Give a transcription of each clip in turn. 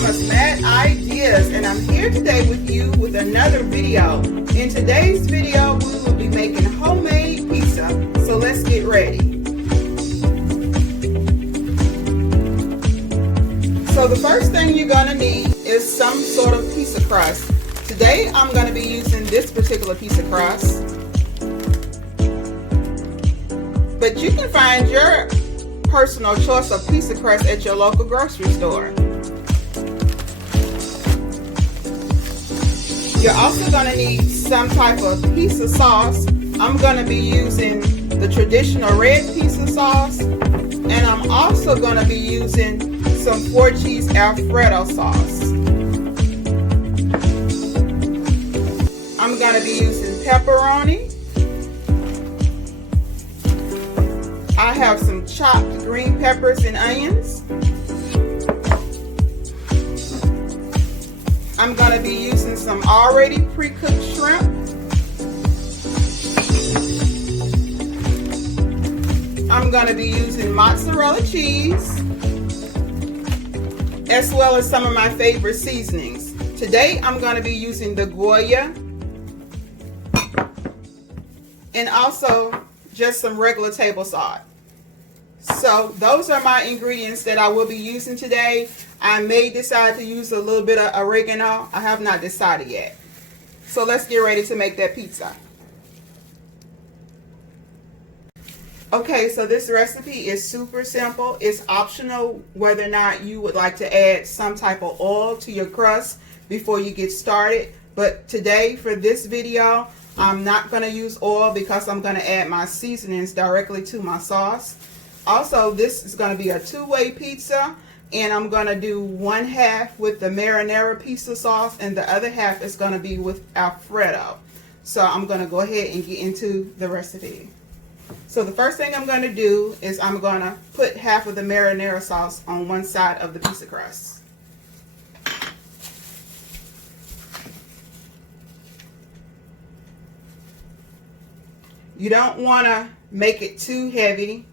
Mama's Mad Ideas, and I'm here today with you with another video. In today's video, we will be making homemade pizza, so let's get ready. So the first thing you're going to need is some sort of pizza crust. Today I'm going to be using this particular piece of crust, but you can find your personal choice of pizza crust at your local grocery store. You're also going to need some type of pizza sauce. I'm going to be using the traditional red pizza sauce, and I'm also going to be using some 4-cheese alfredo sauce. I'm going to be using pepperoni. I have some chopped green peppers and onions. I'm going to be using some already pre-cooked shrimp. I'm going to be using mozzarella cheese, as well as some of my favorite seasonings. Today I'm going to be using the Goya and also just some regular table salt. So those are my ingredients that I will be using today. I may decide to use a little bit of oregano. I have not decided yet. So let's get ready to make that pizza. Okay, so this recipe is super simple. It's optional whether or not you would like to add some type of oil to your crust before you get started. But today for this video, I'm not going to use oil because I'm going to add my seasonings directly to my sauce. Also, this is going to be a two-way pizza, and I'm going to do one half with the marinara pizza sauce and the other half is going to be with alfredo. So I'm going to go ahead and get into the recipe. So the first thing I'm going to do is I'm going to put half of the marinara sauce on one side of the pizza crust. You don't want to make it too heavy.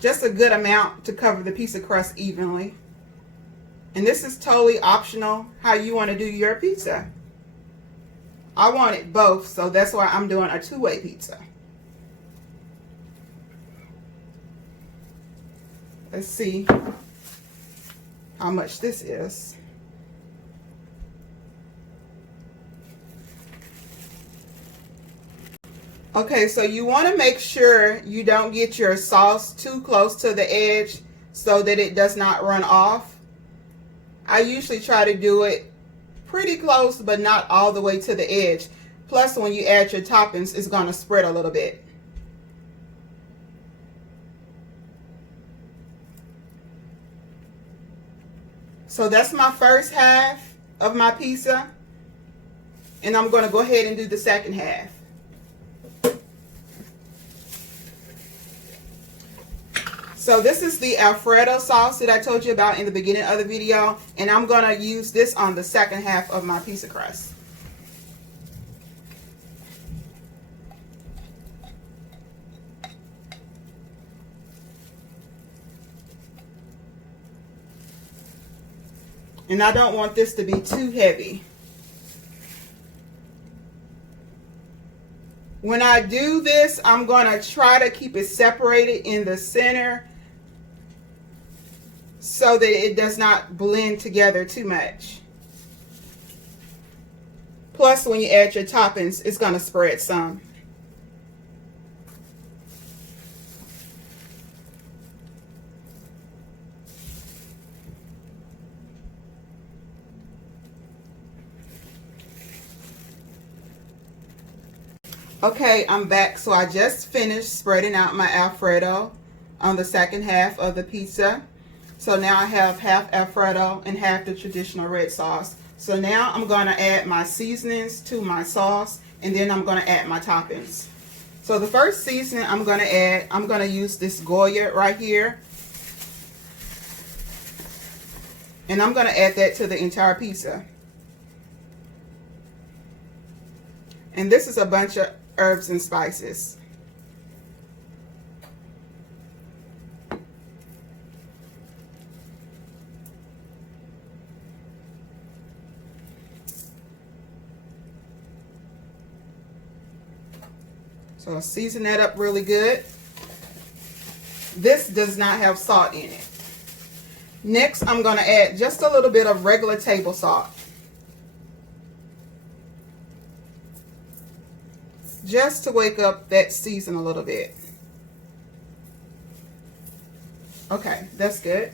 Just a good amount to cover the pizza crust evenly. And this is totally optional how you want to do your pizza. I want it both, so that's why I'm doing a two-way pizza. Let's see how much this is. Okay, so you want to make sure you don't get your sauce too close to the edge so that it does not run off. I usually try to do it pretty close, but not all the way to the edge. Plus, when you add your toppings, it's going to spread a little bit. So that's my first half of my pizza, and I'm going to go ahead and do the second half. So this is the alfredo sauce that I told you about in the beginning of the video, and I'm going to use this on the second half of my pizza crust. And I don't want this to be too heavy. When I do this, I'm going to try to keep it separated in the center so that it does not blend together too much. Plus, when you add your toppings, it's going to spread some. Okay, I'm back. So I just finished spreading out my alfredo on the second half of the pizza. So now I have half alfredo and half the traditional red sauce. So now I'm going to add my seasonings to my sauce, and then I'm going to add my toppings. So the first seasoning I'm going to add, I'm going to use this Goya right here. And I'm going to add that to the entire pizza. And this is a bunch of herbs and spices. So season that up really good. This does not have salt in it. Next, I'm going to add just a little bit of regular table salt. Just to wake up that season a little bit. Okay, that's good.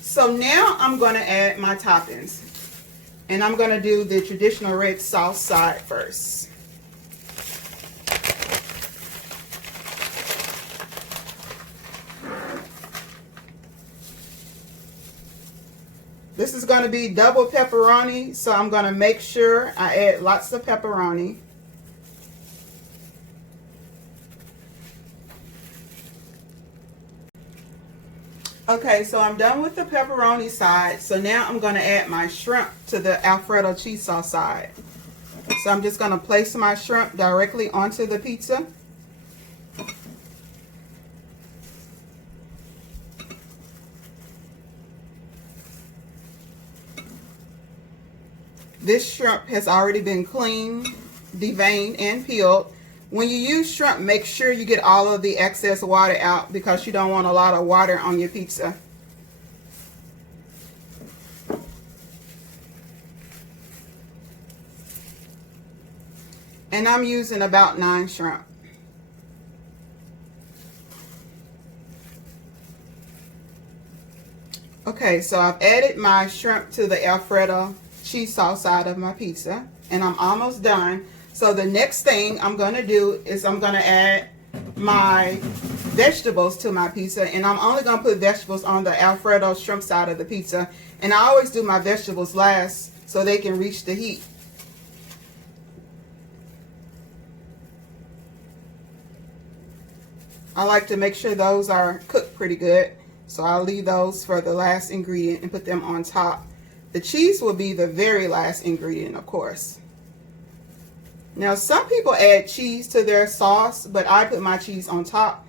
So now I'm going to add my toppings. And I'm going to do the traditional red sauce side first. This is going to be double pepperoni, so I'm going to make sure I add lots of pepperoni. Okay, so I'm done with the pepperoni side. So now I'm going to add my shrimp to the Alfredo cheese sauce side. So I'm just going to place my shrimp directly onto the pizza. This shrimp has already been cleaned, deveined, and peeled. When you use shrimp, make sure you get all of the excess water out because you don't want a lot of water on your pizza. And I'm using about 9 shrimp. Okay, so I've added my shrimp to the Alfredo cheese sauce side of my pizza, and I'm almost done. So the next thing I'm going to do is I'm going to add my vegetables to my pizza, and I'm only going to put vegetables on the Alfredo shrimp side of the pizza, and I always do my vegetables last so they can reach the heat. I like to make sure those are cooked pretty good, so I'll leave those for the last ingredient and put them on top. The cheese will be the very last ingredient, of course. Now, some people add cheese to their sauce, but I put my cheese on top.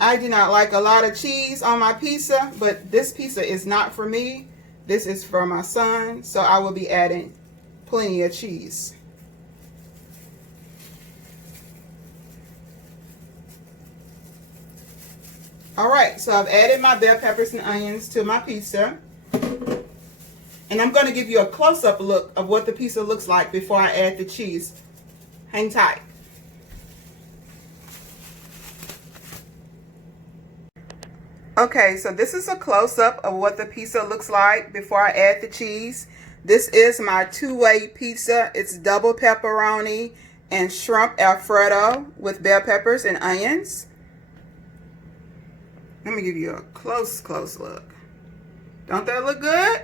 I do not like a lot of cheese on my pizza, but this pizza is not for me. This is for my son, so I will be adding plenty of cheese. All right, so I've added my bell peppers and onions to my pizza. And I'm going to give you a close-up look of what the pizza looks like before I add the cheese. Hang tight. Okay, so this is a close-up of what the pizza looks like before I add the cheese. This is my two-way pizza. It's double pepperoni and shrimp Alfredo with bell peppers and onions. Let me give you a close look. Don't that look good?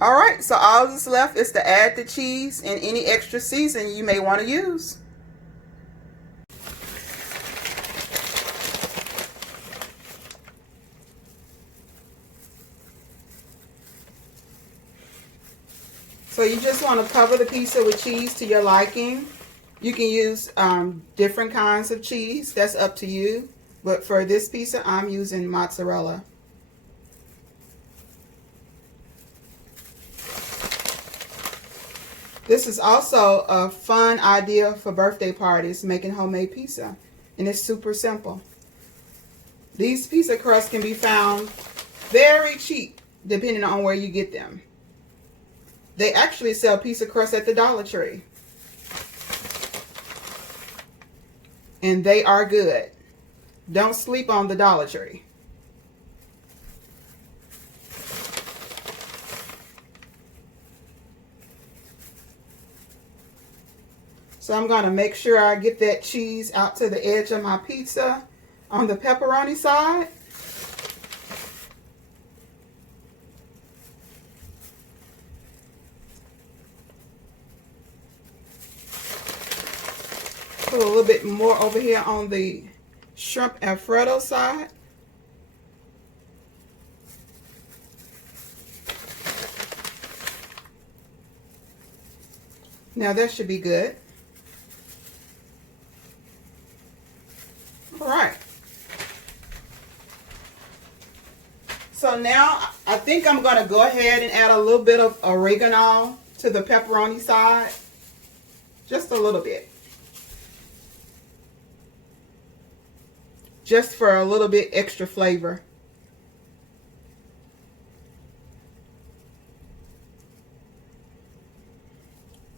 All right, so all that's left is to add the cheese and any extra seasoning you may want to use. So you just want to cover the pizza with cheese to your liking. You can use different kinds of cheese. That's up to you. But for this pizza, I'm using mozzarella. This is also a fun idea for birthday parties, making homemade pizza. And it's super simple. These pizza crusts can be found very cheap, depending on where you get them. They actually sell pizza crusts at the Dollar Tree. And they are good. Don't sleep on the Dollar Tree. So I'm going to make sure I get that cheese out to the edge of my pizza on the pepperoni side. Put a little bit more over here on the shrimp Alfredo side. Now that should be good. All right. I think I'm going to go ahead and add a little bit of oregano to the pepperoni side. Just a little bit. Just for a little bit extra flavor.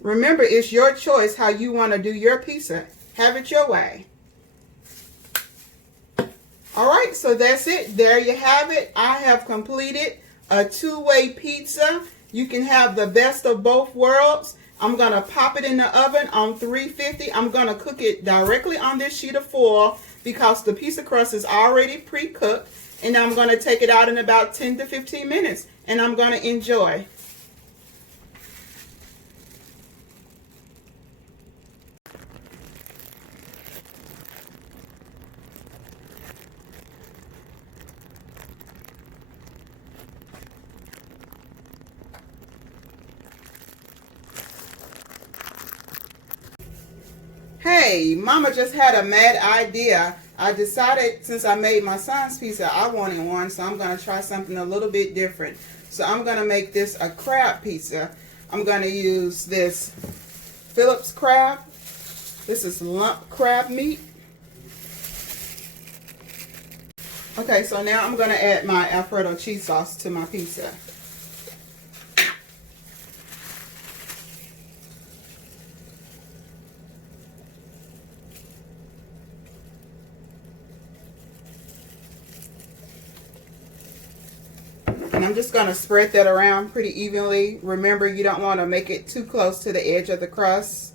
Remember, it's your choice how you want to do your pizza. Have it your way. All right, so that's it. There you have it. I have completed a two-way pizza. You can have the best of both worlds. I'm going to pop it in the oven on 350. I'm going to cook it directly on this sheet of foil because the pizza crust is already pre-cooked. And I'm going to take it out in about 10 to 15 minutes. And I'm going to enjoy. Hey, Mama just had a mad idea. I decided since I made my son's pizza, I wanted one, so I'm going to try something a little bit different. So I'm going to make this a crab pizza. I'm going to use this Phillips crab. This is lump crab meat. Okay, so now I'm going to add my alfredo cheese sauce to my pizza. And I'm just going to spread that around pretty evenly. Remember, you don't want to make it too close to the edge of the crust.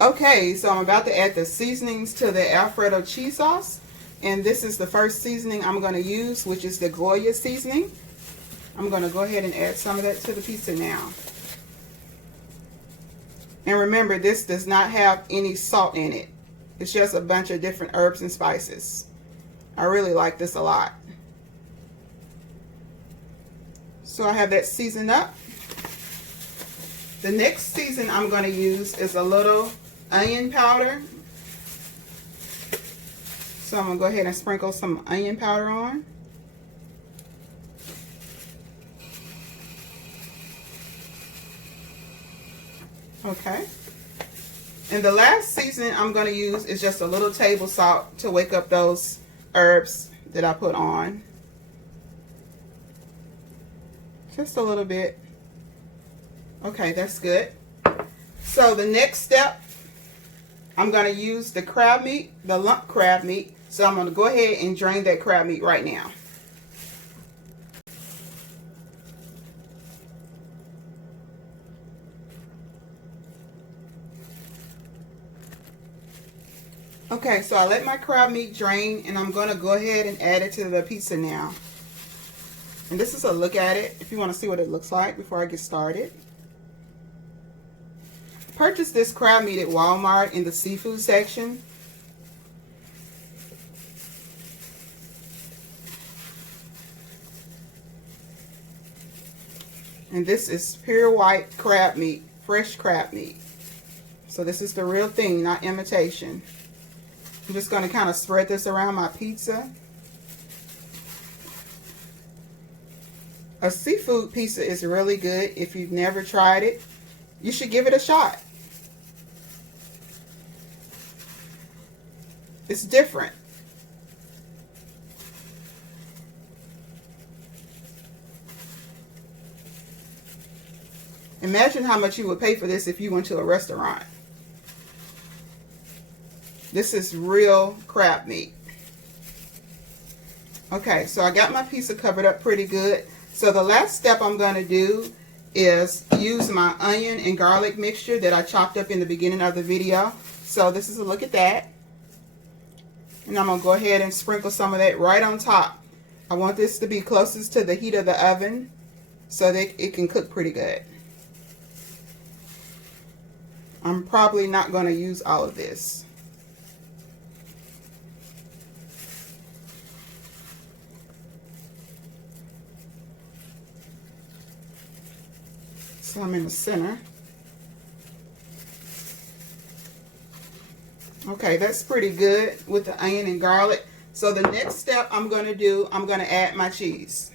Okay, so I'm about to add the seasonings to the alfredo cheese sauce. And this is the first seasoning I'm going to use, which is the Goya seasoning. I'm going to go ahead and add some of that to the pizza now. And remember, this does not have any salt in it. It's just a bunch of different herbs and spices. I really like this a lot. So I have that seasoned up. The next season I'm going to use is a little onion powder. So I'm going to go ahead and sprinkle some onion powder on. Okay. And the last seasoning I'm going to use is just a little table salt to wake up those herbs that I put on. Just a little bit. Okay, that's good. So the next step, I'm going to use the crab meat, the lump crab meat. So I'm going to go ahead and drain that crab meat right now. Okay, so I let my crab meat drain, and I'm going to go ahead and add it to the pizza now. And this is a look at it, if you want to see what it looks like before I get started. Purchased this crab meat at Walmart in the seafood section. And this is pure white crab meat, fresh crab meat. So this is the real thing, not imitation. I'm just going to kind of spread this around my pizza. A seafood pizza is really good. If you've never tried it, you should give it a shot. It's different. Imagine how much you would pay for this if you went to a restaurant. This is real crab meat. Okay, so I got my pizza covered up pretty good. So the last step I'm going to do is use my onion and garlic mixture that I chopped up in the beginning of the video. So this is a look at that. And I'm going to go ahead and sprinkle some of that right on top. I want this to be closest to the heat of the oven so that it can cook pretty good. I'm probably not going to use all of this. So I'm in the center. Okay, that's pretty good with the onion and garlic. So the next step I'm going to do, I'm going to add my cheese.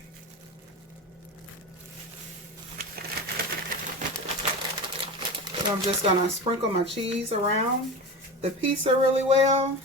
So I'm just going to sprinkle my cheese around the pizza really well.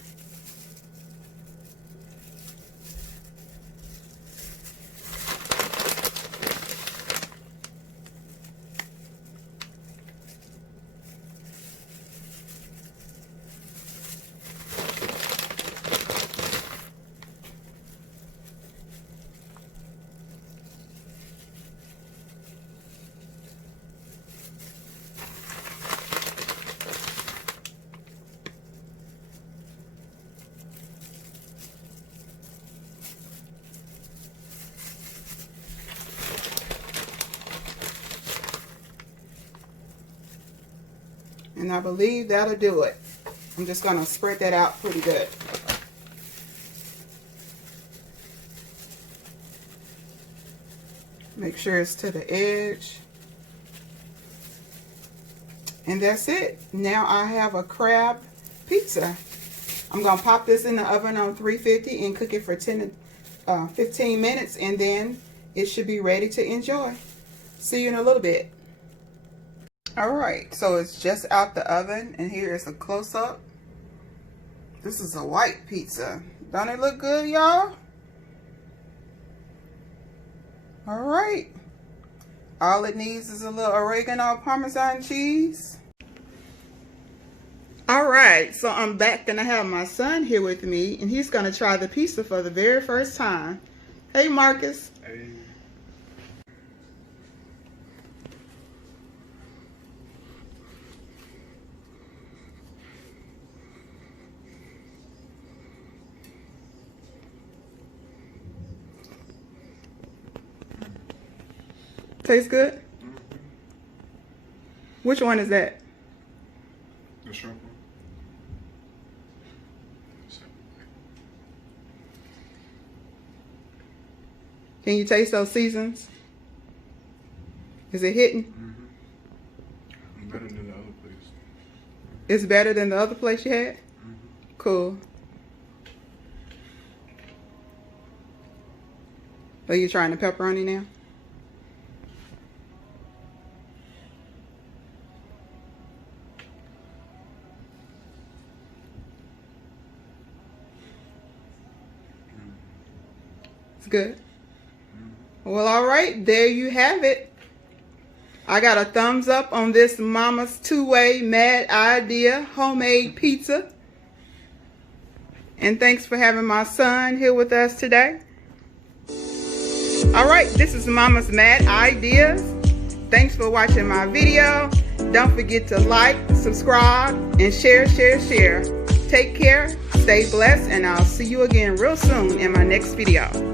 And I believe that'll do it. I'm just going to spread that out pretty good. Make sure it's to the edge. And that's it. Now I have a crab pizza. I'm going to pop this in the oven on 350 and cook it for 10 to 15 minutes, and then it should be ready to enjoy. See you in a little bit. Alright, so it's just out the oven, and here is a close-up. This is a white pizza. Don't it look good, y'all? Alright. All it needs is a little oregano Parmesan cheese. Alright, so I'm back and I have my son here with me, and he's going to try the pizza for the very first time. Hey, Marcus. Hey. Tastes good? Mm-hmm. Which one is that? The shrimp one. Can you taste those seasonings? Is it hitting? Mm-hmm. Better than the other place. It's better than the other place you had? Mm-hmm. Cool. Are you trying the pepperoni now? It's good. Well, all right, there you have it. I got a thumbs up on this Mama's Two-Way Mad Idea homemade pizza. And thanks for having my son here with us today. All right, this is Mama's Mad Ideas. Thanks for watching my video. Don't forget to like, subscribe, and share. Take care, stay blessed, and I'll see you again real soon in my next video.